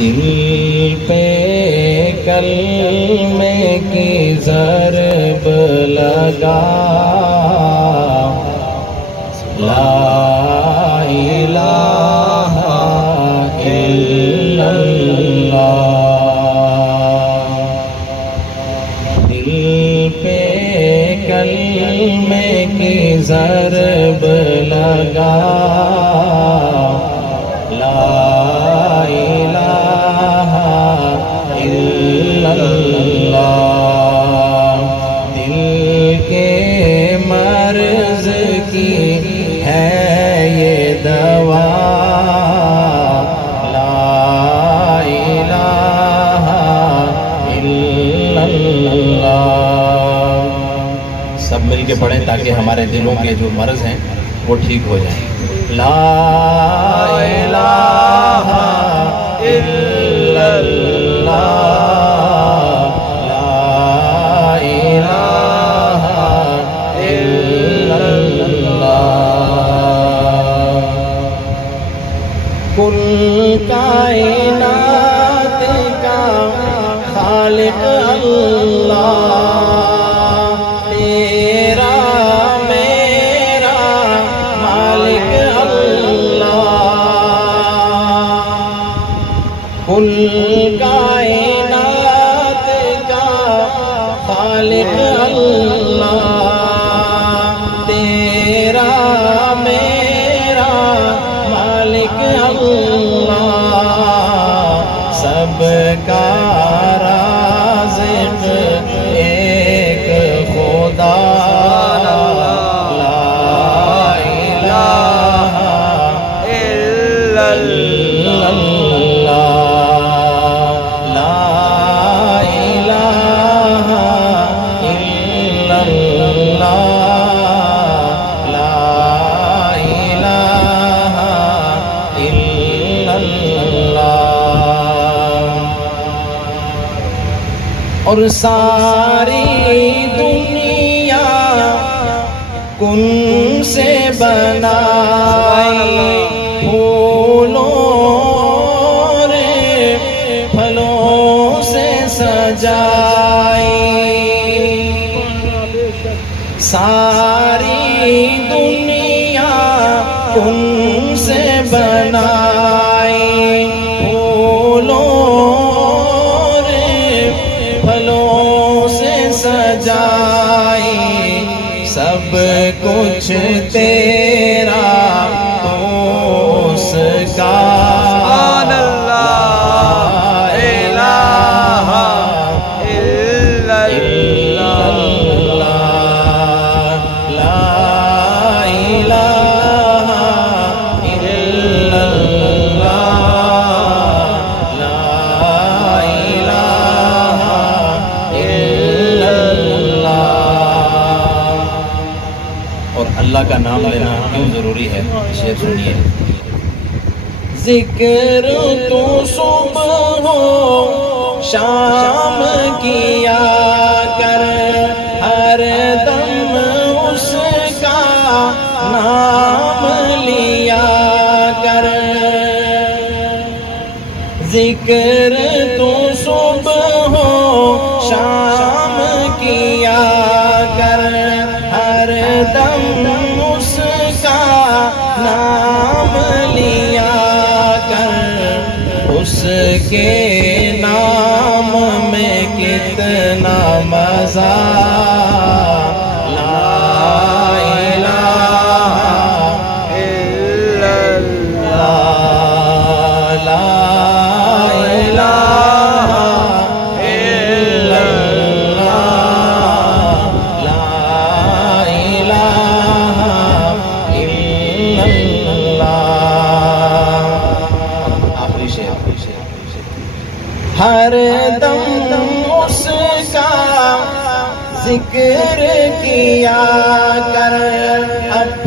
دل پہ کلمے کی ضرب لگا، لا الہ الا اللہ۔ دل پہ کلمے کی ضرب لگا، لا الہ الا اللہ۔ دل کے مرض کی ہے یہ دوا، لا الہ الا اللہ۔ سب مل کے پڑھیں تاکہ ہمارے دلوں کے جو مرض ہیں وہ ٹھیک ہو جائیں۔ لا الہ الا اللہ، لا الہ الا اللہ۔ کل کائنات کا خالق اللہ، تیرا میرا مالک اللہ۔ کل کائنات کا خالق اللہ، تیرا میرا مالک اللہ۔ سب کا رازق ایک خدا، لا الہ الا اللہ، لا الہ الا اللہ، لا الہ الا اللہ۔ اور ساری دنیا کن سے بنائی، پھولوں اور پھلوں سے سجائی۔ ساری دنیا کن سے بنائی، پھولوں اور پھلوں سے سجائی۔ سب کچھ تیرا تو اس کا، سبحان اللہ، الہ الا اللہ، لا الہ الا اللہ، لا الہ الا اللہ۔ اور اللہ کا نام لینا کیوں ضروری ہے، شعر سنیے۔ ذکر تو صبح ہو شام کیا کر، ہر دم اس کا نام لیا کر۔ ذکر تو صبح ہو شام کیا کر، ہر دم اس کا نام لیا کر۔ اس کے نام میں کتنا مزہ، لا الہ الا اللہ، لا الہ الا اللہ، لا الہ الا اللہ۔ آخری شعر۔ ہر دم اس کا ذکر کیا کر، اب